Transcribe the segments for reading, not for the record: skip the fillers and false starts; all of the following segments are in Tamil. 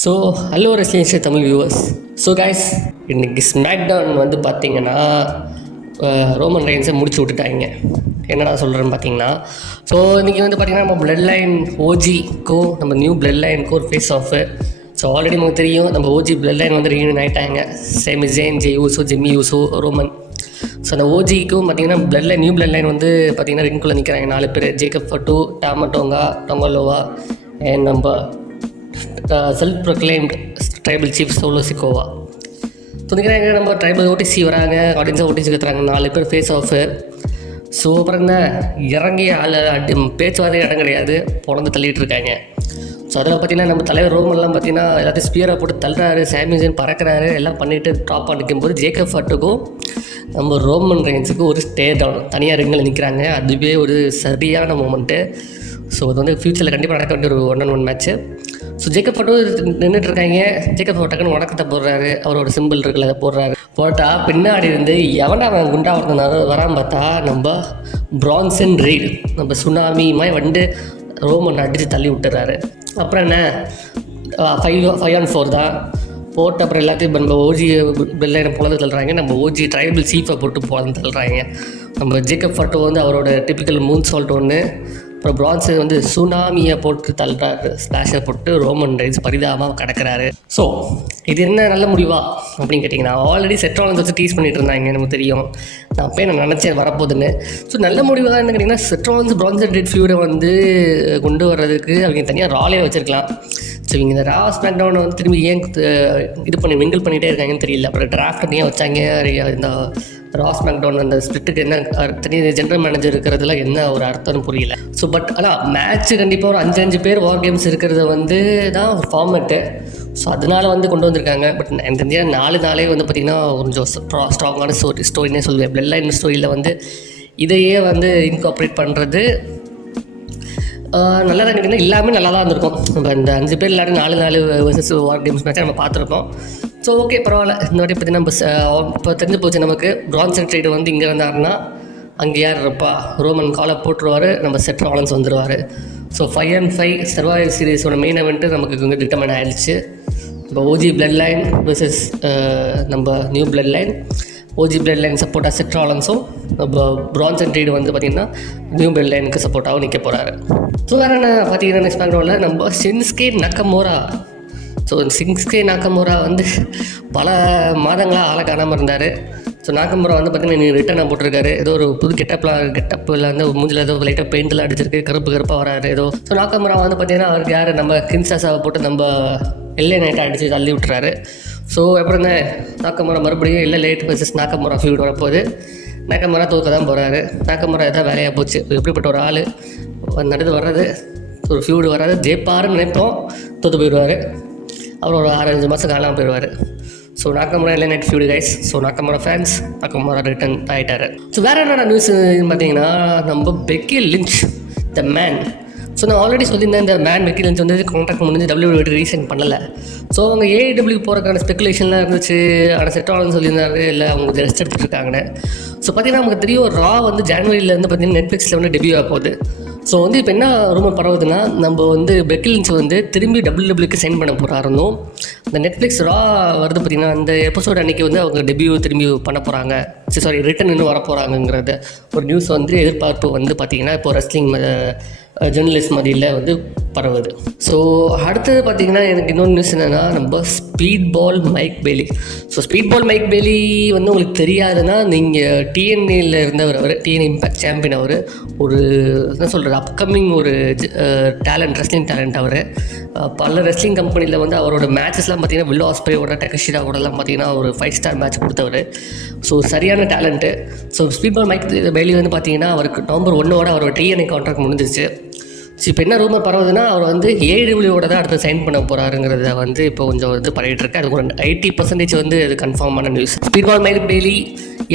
So hello residential Tamil viewers. So guys, இன்றைக்கி ஸ்மாக்டவுன் வந்து பார்த்திங்கன்னா ரோமன் ரெயின்ஸை முடிச்சு விட்டுட்டாங்க. என்னடா சொல்கிறேன்னு பார்த்தீங்கன்னா, ஸோ இன்றைக்கி வந்து பார்த்திங்கன்னா நம்ம பிளட் லைன் ஓஜிக்கும் நம்ம நியூ பிளட் லைனுக்கும் ஒரு ஃபேஸ் ஆஃபு. ஸோ ஆல்ரெடி நமக்கு தெரியும், நம்ம ஓஜி பிளட் லைன் வந்து ரீயூனியன் ஆகிட்டாங்க. சேம் ஜேன் Jey Uso Jimmy Uso Roman. So அந்த ஓஜிக்கும் பார்த்திங்கன்னா blood line new blood line வந்து பார்த்திங்கன்னா ரிங்குள்ளே நிற்கிறாங்க 4 பேர். Jacob Fatu, Tama Tonga, Tonga Loa and நம்ம self proclaimed tribal chief Solo Sikoa. துணிக்கிறாங்க. நம்ம ட்ரைபல் ஓடிசி வராங்க, ஆடியன்ஸாக ஓடிசி கற்றுறாங்க 4 பேர் ஃபேஸ் ஆஃபு. ஸோ அப்புறம் என்ன, இறங்கி பேச்சுவார்த்தை இடம் கிடையாது, பொழந்து தள்ளிகிட்டு இருக்காங்க. ஸோ அதில் பார்த்திங்கன்னா நம்ம தலைவர் ரோமன்லாம் பார்த்திங்கன்னா எல்லாத்தையும் ஸ்பியராக போட்டு தள்ளுறாரு, சாமிசன் பறக்கிறாரு, எல்லாம் பண்ணிவிட்டு டாப்பாக நிற்கும்போது ஜேக்கப் ஃபட்டுக்கும் நம்ம ரோமன் ரெயின்ஸுக்கும் ஒரு ஸ்டே டவுன் தனியாக ரிங்கில் நிற்கிறாங்க. அதுவே ஒரு சரியான மூமெண்ட்டு. ஸோ அது வந்து ஃப்யூச்சரில் கண்டிப்பாக நடக்க வேண்டிய ஒரு 1-on-1 match. So Jacob Fatu நின்றுட்டுருக்காங்க. ஜேக்கப் ஃபட்டுக்குன்னு உடக்கத்தை போடுறாரு, அவரோட சிம்பிள் இருக்குல்ல அதை போடுறாரு. போட்டால் பின்னாடி இருந்து எவனா அவன் குண்டா ஒருத்தன் வராமல் பார்த்தா நம்ம பிரான்சன் ரீட், நம்ம சுனாமி மாதிரி வந்து ரோமன் அடித்து தள்ளி விட்டுறாரு. அப்புறம் என்ன, 5-on-4 தான் போட்டு அப்புறம் எல்லாத்தையும் நம்ம ஓஜி பெல்லைனை பொழந்து தள்ளுறாங்க. நம்ம ஓஜி ட்ரைபல் சீஃபை போட்டு பொழந்து தள்ளுறாங்க. நம்ம ஜேக்கப் ஃபட்டு வந்து அவரோட டிப்பிக்கல் மூன் சால்ட் ஒன்று, அப்புறம் பிரான்ஸு வந்து சுனாமியை போட்டு தள்ளுறாரு, ஸ்லாஷை போட்டு ரோமன் ரெயின்ஸ் பரிதாபமாக கிடக்கிறாரு. ஸோ இது என்ன நல்ல முடிவா அப்படின்னு கேட்டிங்கன்னா, ஆல்ரெடி செட்ராலன்ஸ் வச்சு டீஸ் பண்ணிட்டு இருந்தாங்க, நமக்கு தெரியும். நான் நினச்சேன் வரப்போகுதுன்னு. ஸோ நல்ல முடிவு தான் என்ன கேட்டிங்கன்னா, செட்ராலன்ஸ் பிரான்சன் ரெட் ஃபியூரை வந்து கொண்டு வர்றதுக்கு அவங்க தனியாக ராலே வச்சுருக்கலாம். ஸோ இவங்க இந்த ரா ஸ்மாக்டவுனை வந்து திரும்பி ஏன் இது பண்ணி மிங்கிள் பண்ணிகிட்டே இருக்காங்கன்னு தெரியல. அப்புறம் டிராஃப்ட் ஏன் வச்சாங்க, இந்த ரா ஸ்மாக்டவுன் அந்த ஸ்பிளிட்டுக்கு என்ன தனி ஜென்ரல் மேனேஜர் இருக்கிறதுல என்ன ஒரு அர்த்தம்னு புரியல. ஸோ பட் ஆனால் மேட்ச்சு கண்டிப்பாக ஒரு 5 பேர் வார் கேம்ஸ் இருக்கிறத வந்து தான் ஒரு ஃபார்மேட்டு. ஸோ அதனால் வந்து கொண்டு வந்திருக்காங்க. பட் எனக்கு தெரிஞ்ச 4 நாளே வந்து பார்த்திங்கன்னா கொஞ்சம் ஸ்ட்ராங்கான ஸ்டோரினே சொல்லுவேன். பிளட் லைன் ஸ்டோரியில் வந்து இதையே வந்து இன்கார்பரேட் பண்ணுறது நல்லா தான் கேட்டிங்கன்னா எல்லாமே நல்லா தான் இருந்திருக்கும். நம்ம இந்த 5 பேர் இல்லாட்டி 4 வர்சஸ் வார் கேம்ஸ் மேட்சை நம்ம பார்த்துருக்கோம். ஸோ ஓகே, பரவாயில்ல. இந்த வாட்டி பார்த்திங்கன்னா இப்போ தெரிஞ்சு போச்சு நமக்கு, பிரான்சன் ட்ரேடு வந்து இங்கே இருந்தாருன்னா அங்கே யார் இருப்பா, ரோமன் காலை போட்டுருவார், நம்ம செட்ராலன்ஸ் வந்துடுவார். ஸோ 5-5 சர்வைவல் சீரீஸோட மெயின் event நமக்கு இங்கே டிட்டர்மைன் ஆகிடுச்சு. இப்போ ஓஜி பிளட் லைன் வர்சஸ் நம்ம new blood line. OG blood line சப்போர்ட்டாக செட்ராலன்ஸும், நம்ம பிரான்சன் ட்ரேடு வந்து பார்த்திங்கன்னா நியூ பிளட் லைனுக்கு சப்போர்ட்டாகவும் நிற்க போகிறாரு. ஸோ வேறு என்ன பார்த்தீங்கன்னா, நெக்ஸ்ட் பேக்ரவுண்டில் நம்ம ஷின்ஸ்கே நக்கமோரா. ஸோ ஷின்ஸ்கே நக்கமோரா வந்து பல மாதங்களாக ஆளை காணாமல் இருந்தார். ஸோ நாக்கமுரா வந்து பார்த்திங்கன்னா நீங்கள் ரிட்டர்னாக போட்டிருக்காரு. ஏதோ ஒரு புது கெட்டப்பில் வந்து மூஞ்சில் ஏதோ லைட்டாக பெயிண்டெலாம் அடிச்சிருக்கு, கருப்பாக வராரு ஏதோ. ஸோ நாக்கமுரா வந்து பார்த்திங்கன்னா அவருக்கு யார், நம்ம கின்சாஸாவை போட்டு நம்ம எல்லை நைட்டாக அடித்து தள்ளி விட்டுறாரு. ஸோ அப்புறம் தான் நாக்கமுரா மறுபடியும் இல்லை லேட் வர்சஸ் நாக்கமுரா ஃபீல்டு வரப்போகுது. நாக்கமுரா தோற்க தான் போகிறாரு. நாக்கமுரா எதாவது வேலையாக போச்சு. எப்படிப்பட்ட ஒரு ஆள் நடந்து வர்றது, ஒரு ஃபியூடு வராது, ஜெயிப்பாருன்னு நினைப்போம், தோற்று போயிடுவார். அப்புறம் ஒரு 6-5 மாதம் காணாமல் போயிடுவார். ஸோ நாக்கமுரா இல்லை Knight feud guys. So Nakamura fans, Nakamura return ஆகிட்டார். ஸோ வேறு என்னென்ன நியூஸ் பார்த்தீங்கன்னா, நம்ம Becky Lynch the man. So நான் ஆல்ரெடி சொல்லியிருந்தேன், இந்த பெக்கி லிஞ்ச் வந்து கான்ட்ராக்ட் முடிஞ்சு WWE ரீசைன் பண்ணலை. ஸோ அவங்க AEW போகிறக்கான ஸ்பெகுலேஷன்லாம் இருந்துச்சு. ஆனால் செட்டாலன்னு சொல்லியிருந்தாரு, இல்லை அவங்க ரெஸ்ட் எடுத்துகிட்டு இருக்காங்கன்னு. ஸோ பார்த்திங்கன்னா நமக்கு தெரியும், ரா வந்து ஜனவரியிலேருந்து பார்த்திங்கன்னா நெட்ஃப்ளிக்ஸில் வந்து டெபியூ ஆக போகுது. ஸோ வந்து இப்போ என்ன ரூமர் பரவுதுன்னா, நம்ம வந்து பெக்கி லிஞ்ச் வந்து திரும்பி WWE சைன் பண்ண போகிறாருந்தும், இந்த நெட்ஃப்ளிக்ஸ் ரா வருது பார்த்திங்கன்னா, அந்த எபிசோட் அன்றைக்கி வந்து அவங்க டெபியூ திரும்பி பண்ண போகிறாங்க, ரிட்டன் இன்னும் வர போகிறாங்கங்கிறத ஒரு நியூஸ் வந்து எதிர்பார்ப்பு வந்து பார்த்திங்கன்னா இப்போ ரெஸ்லிங் ஜேர்னலிஸ்ட் மாதிரியில் வந்து பரவுது. ஸோ அடுத்தது பார்த்திங்கன்னா எனக்கு இன்னொரு நியூஸ் என்னென்னா, நம்ம ஸ்பீட் பால் மைக் பேலி. ஸோ ஸ்பீட் பால் மைக் பேலி வந்து உங்களுக்கு தெரியாதுன்னா, நீங்கள் TNA இருந்தவர், அவர் TNA இம்பேக்ட் சாம்பியன். அவர் ஒரு என்ன சொல்கிறது, அப்கமிங் ஒரு டேலண்ட், ரெஸ்லிங் டேலண்ட். அவர் பல ரெஸ்லிங் கம்பெனியில் வந்து அவரோட மேட்சஸ்லாம் பார்த்திங்கன்னா வில்லோ ஆஸ்ப்ரேயோட டெகஷிராவோடலாம் பார்த்திங்கன்னா ஒரு 5 ஸ்டார் மேட்ச் கொடுத்தவர். ஸோ சரியான டேலண்ட்டு. ஸோ ஸ்பீட் பால் மைக் பேலி வந்து பார்த்திங்கன்னா அவருக்கு November 1 அவரோட TNA கான்ட்ராக்ட் முடிஞ்சிருச்சு. ஸோ இப்போ என்ன ரூமர் பரவுதுன்னா, அவர் வந்து AEW தான் அடுத்து சைன் பண்ண போகிறாருங்கிறத வந்து இப்போ கொஞ்சம் வந்து பரவிட்டு இருக்கு. அதுக்கு ஒரு 80% வந்து அது கன்ஃபார்மான நியூஸ். ஸ்பீட் பால் மைக் பேலி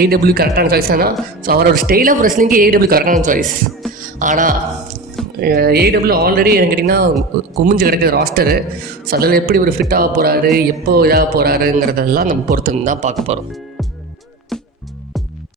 AEW கரெக்டான சாய்ஸ் ஆனால், ஸோ அவரோட ஸ்டைல் ஆஃப் ரெஸ்லிங்க்கு AEW கரெக்டான சாய்ஸ். ஆனால் AEW ஆல்ரெடி எனக்கு கேட்டிங்கன்னா குமிஞ்சு கிடைக்கிற ராஸ்டரு. ஸோ அதில் எப்படி ஒரு ஃபிட் ஆக போகிறாரு, எப்போ இதாக போகிறாருங்கிறதெல்லாம் நம்ம பொறுத்து தான் பார்க்க போகிறோம்.